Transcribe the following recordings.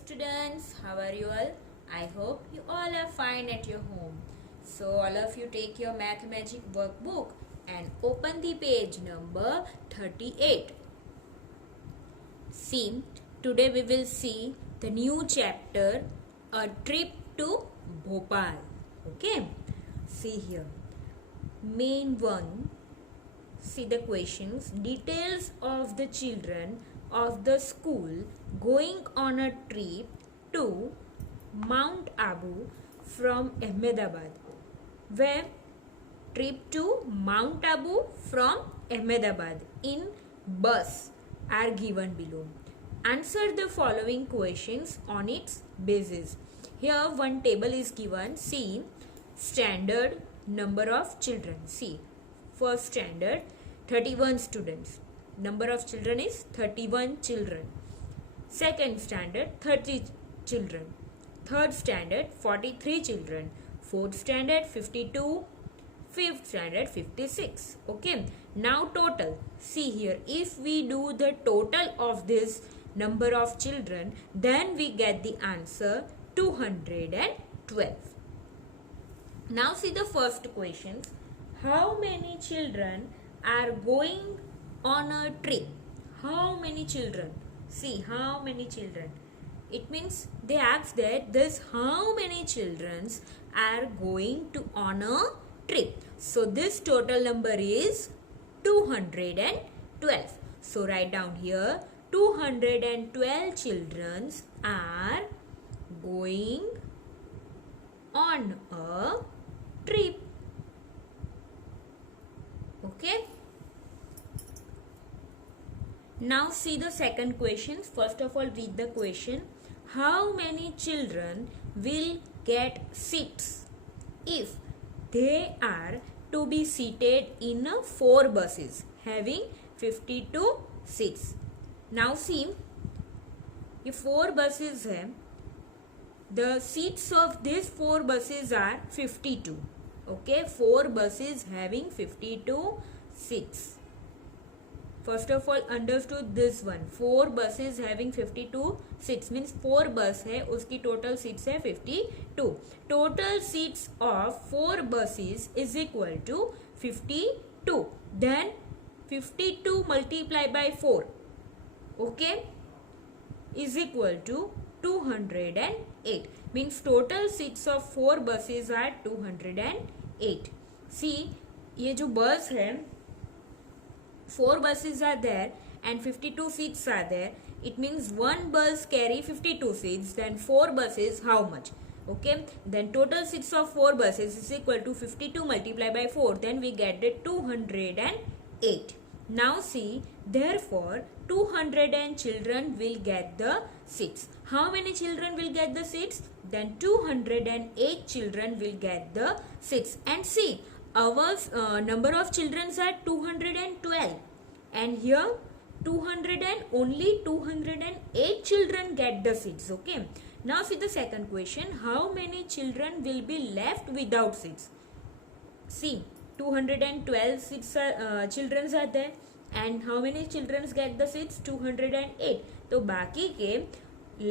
students, how are you all? I hope you all are fine at your home. So all of you take your Math Magic workbook and open the page number 38. See, today we will see the new chapter, A Trip to Bhopal. Okay, see here. Main one, see the questions. Details of the children of the school going on a trip to Mount Abu from Ahmedabad. Where trip to Mount Abu from Ahmedabad in bus are given below. Answer the following questions on its basis. Here one table is given. See, standard number of children. See, first standard 31 students. Number of children is 31 children. Second standard 30 children. Third standard 43 children. Fourth standard 52. Fifth standard 56. Okay. Now total. See here. If we do the total of this number of children, then we get the answer 212. Now see the first question. How many children are going on a trip? How many children? See, how many children? It means they ask that this how many children are going to on a trip. So this total number is 212. So write down here 212 children are going on a trip. Okay. Now see the second question. First of all, read the question. How many children will get seats if they are to be seated in 4 buses having 52 seats? Now see, if 4 buses hai, the seats of these 4 buses are 52. Okay, 4 buses having 52 seats. First of all, understood this one. 4 buses having 52 seats means 4 bus hai, uski total seats hai 52. Total seats of 4 buses is equal to 52. Then 52 multiplied by 4, okay, is equal to 208. Means total seats of 4 buses are 208. See, ये जो बस है, 4 buses are there and 52 seats are there. It means one bus carry 52 seats. Then 4 buses, how much? Okay. Then total seats of 4 buses is equal to 52 multiplied by 4. Then we get the 208. Now see, therefore 200 children will get the seats. How many children will get the seats? Then 208 children will get the seats. And see, our number of children are 212 and here only 208 children get the seats. Okay. Now see the second question. How many children will be left without seats? See, 212 seats children are there and how many children get the seats? 208. तो बाकी के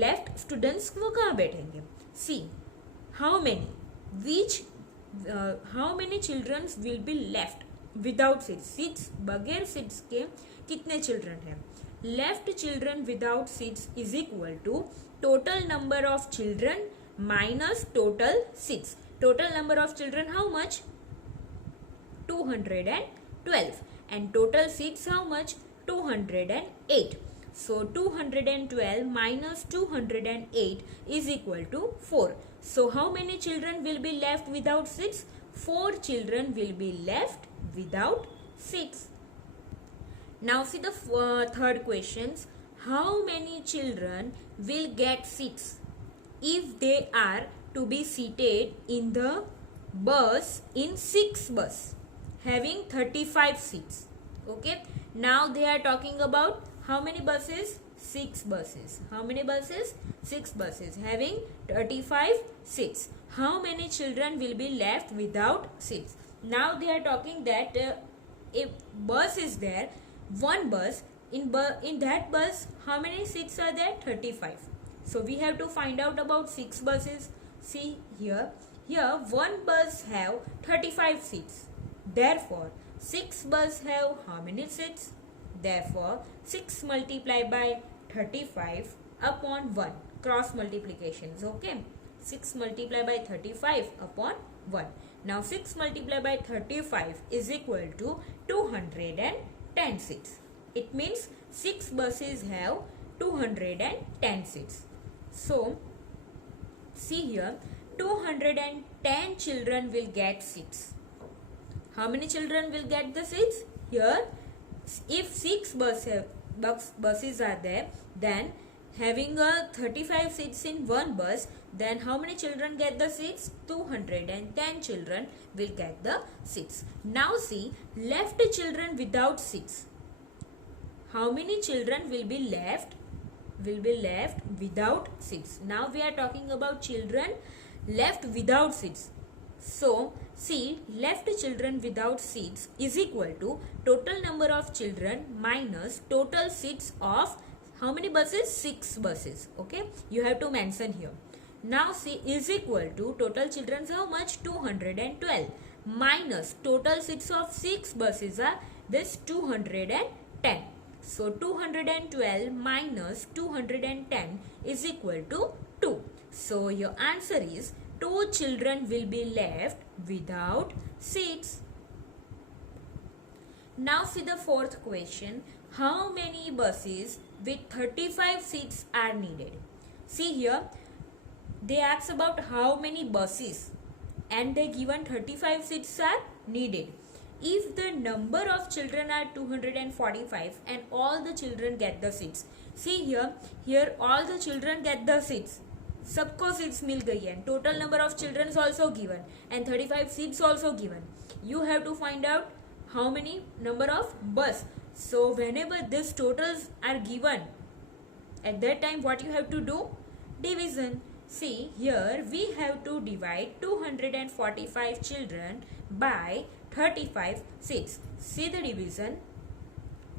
left students वो कहाँ बैठेंगे? See, how many? How many children will be left without seats? Seats बगैर seats के कितने children हैं? Left children without seats is equal to total number of children minus total seats. Total number of children how much? 212 and total seats how much? 208. So 212 minus 208 is equal to 4. So how many children will be left without seats? 4 children will be left without seats. Now see the third questions. How many children will get seats if they are to be seated in the bus in 6 bus having 35 seats? Okay. Now they are talking about how many buses? 6 buses. How many buses? 6 buses having 35 seats. How many children will be left without seats? Now they are talking that if bus is there, one bus, in that bus how many seats are there? 35. So we have to find out about 6 buses. See here, one bus have 35 seats. Therefore, 6 bus have how many seats? Therefore, 6 multiplied by 35 upon 1. Cross multiplications, okay? 6 multiplied by 35 upon 1. Now 6 multiplied by 35 is equal to 210 seats. It means 6 buses have 210 seats. So, see here, 210 children will get seats. How many children will get the seats? Here, if 6 buses are there, then having a 35 seats in one bus, then how many children get the seats? 210 children will get the seats. Now see, left children without seats. How many children will be left? Will be left without seats. Now we are talking about children left without seats. So see, left children without seats is equal to total number of children minus total seats of how many buses? 6 buses. Okay, you have to mention here. Now see, is equal to total children how much? 212 minus total seats of 6 buses are this 210. So 212 minus 210 is equal to 2. So your answer is 2 children will be left without seats. Now see the fourth question. How many buses with 35 seats are needed? See here, they ask about how many buses and they given 35 seats are needed. If the number of children are 245 and all the children get the seats. See here all the children get the seats. सबको seats मिल गई है. Total number of children is also given and 35 seats also given. You have to find out how many number of bus. So whenever these totals are given, at that time what you have to do? Division. See here we have to divide 245 children by 35 seats. See the division.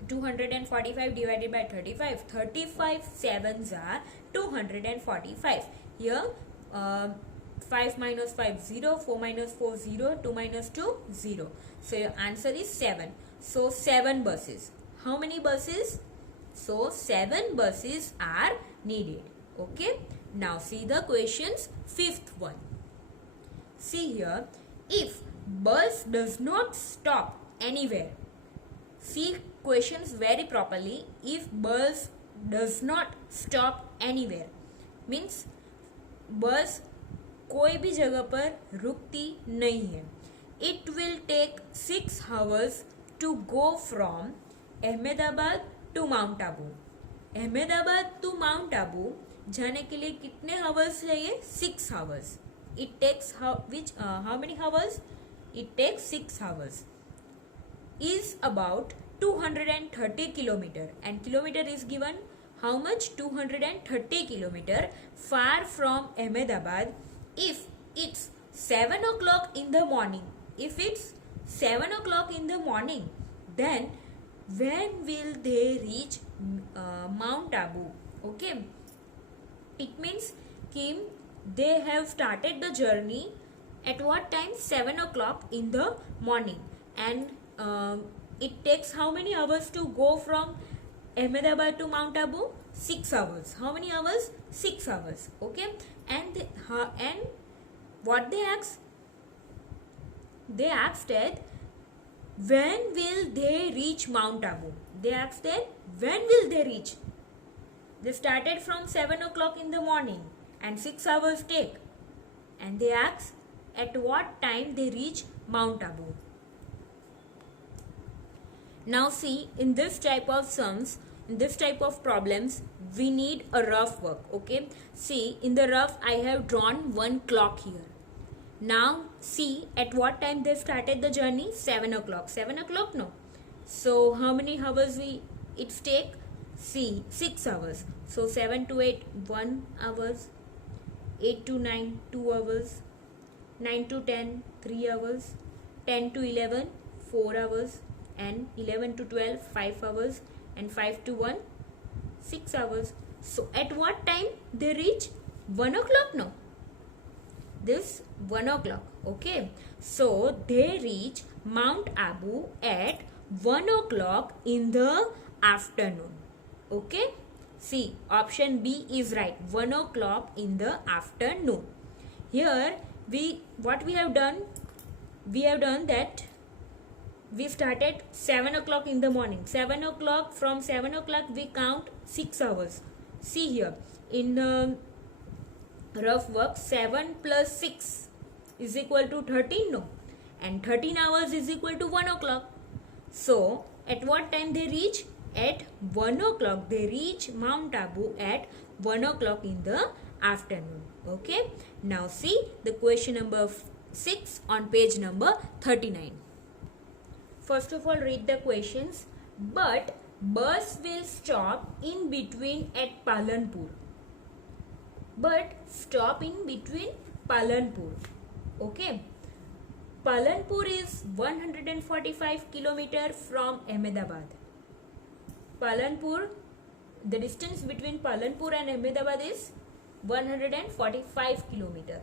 245 divided by 35. 35 sevens are 245. Here 5 minus 5 0, 4 minus 4 0, 2 minus 2 0. So your answer is 7. So 7 buses. How many buses? So 7 buses are needed. Okay. Now see the questions. Fifth one. See here, if bus does not stop anywhere. See questions very properly. If bus does not stop anywhere means बस कोई भी जगह पर रुकती नहीं है. It will take 6 hours to go from Ahmedabad to Mount Abu. Ahmedabad to Mount Abu जाने के लिए कितने hours चाहिए? 6 hours. It takes how many hours? It takes 6 hours. Is about 230 kilometer and kilometer is given how much? 230 kilometer far from Ahmedabad. If it's 7 o'clock in the morning, then when will they reach Mount Abu? Okay, it means Kim, they have started the journey at what time? 7 o'clock in the morning, and it takes how many hours to go from Ahmedabad to Mount Abu? 6 hours. How many hours? 6 hours. Okay, and what they asked? They asked that when will they reach Mount Abu? They asked that when will they reach? They started from 7 o'clock in the morning and 6 hours take, and they asked at what time they reach Mount Abu. Now see, in this type of sums, in this type of problems, we need a rough work. Okay, see, in the rough I have drawn one clock here. Now see at what time they started the journey? 7 o'clock. 7 o'clock? No. So how many hours it take? See, 6 hours. So 7 to 8, 1 hours. 8 to 9, 2 hours. 9 to 10, 3 hours. 10 to 11, 4 hours. And 11 to 12, 5 hours. And 5 to 1, 6 hours. So at what time they reach? 1 o'clock? No. This 1 o'clock. Okay. So they reach Mount Abu at 1 o'clock in the afternoon. Okay. See, option B is right. 1 o'clock in the afternoon. Here what we have done that we started 7 o'clock in the morning. 7 o'clock, from 7 o'clock we count 6 hours. See here, in rough work, 7 plus 6 is equal to 13, no? And 13 hours is equal to 1 o'clock. So, at what time they reach? At 1 o'clock. They reach Mount Abu at 1 o'clock in the afternoon. Okay. Now see the question number 6 on page number 39. First of all, read the questions. But bus will stop in between at Palanpur. But stop in between Palanpur. Okay. Palanpur is 145 km from Ahmedabad. Palanpur, the distance between Palanpur and Ahmedabad is 145 km.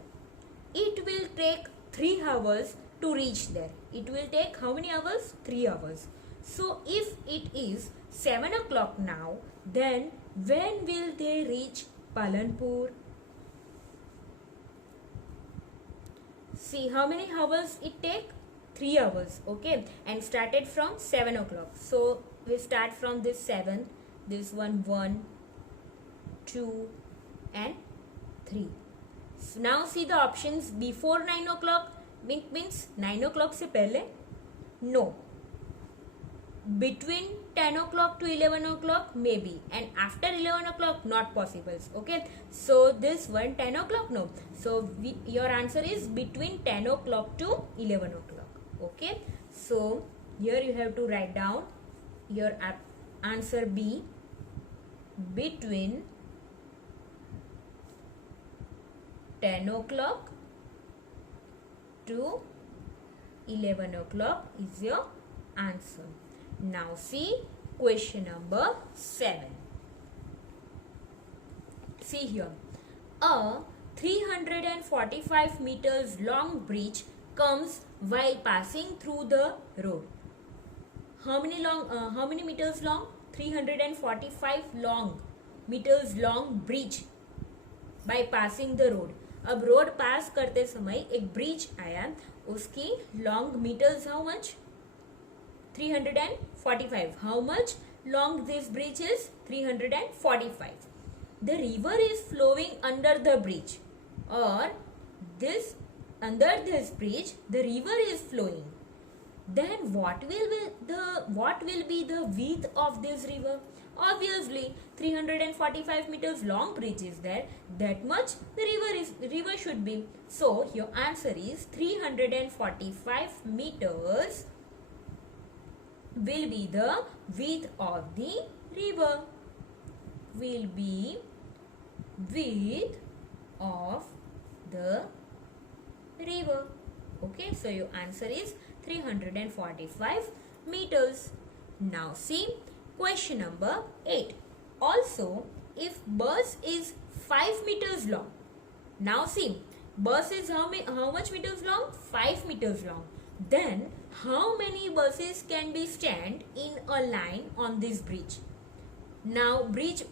It will take 3 hours to reach there. It will take how many hours? 3 hours. So if it is 7 o'clock now, then when will they reach Palanpur? See how many hours it take? 3 hours. Okay. And started from 7 o'clock. So we start from this 7. This one 1, 2 and 3. So now see the options. Before 9 o'clock means 9 o'clock se pehle? No. Between 10 o'clock to 11 o'clock maybe, and after 11 o'clock not possible. Okay, so this one 10 o'clock, no. So your answer is between 10 o'clock to 11 o'clock. Okay, so here you have to write down your answer B, between 10 o'clock to 11 o'clock is your answer. Now see question number 7. See here, a 345 meters long bridge comes while passing through the road. How many meters long? 345 meters long bridge by passing the road. अब road pass करते समय एक bridge आया, उसकी long metres how much? 345. How much long this bridge is? 345. The river is flowing under the bridge, or under this bridge the river is flowing. Then what will be the width of this river? Obviously 345 meters long bridge is there, that much the river should be. So your answer is 345 meters will be the width of the river. Will be width of the river. Okay, so your answer is 345 meters. Now see question number 8. Also, if bus is 5 meters long. Now see, bus is how much meters long? 5 meters long. Then how many buses can be stand in a line on this bridge? Now bridge,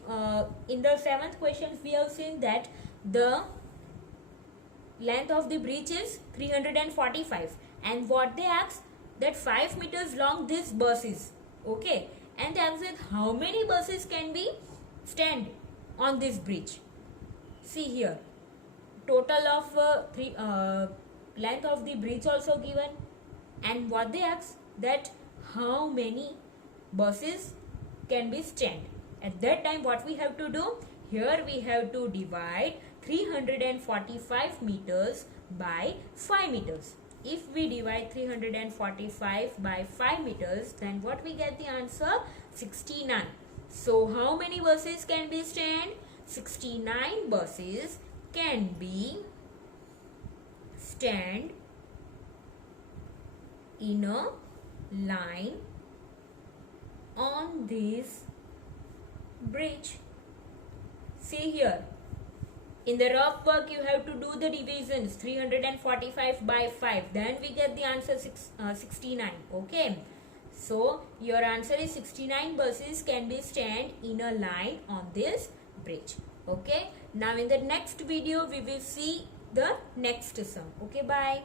in the 7th question we have seen that the length of the bridge is 345, and what they asked, that 5 meters long this bus is. Okay, and they asked how many buses can be stand on this bridge. See here, total of length of the bridge also given, and what they ask, that how many buses can be stand. At that time what we have to do, here we have to divide 345 meters by 5 meters. If we divide 345 by 5 meters, then what we get the answer? 69. So how many buses can be stand? 69 buses can be stand in a line on this bridge. See here. In the rough work, you have to do the divisions. 345 by 5. Then we get the answer 69. Okay. So, your answer is 69 buses can be stand in a line on this bridge. Okay. Now, in the next video, we will see the next sum. Okay. Bye.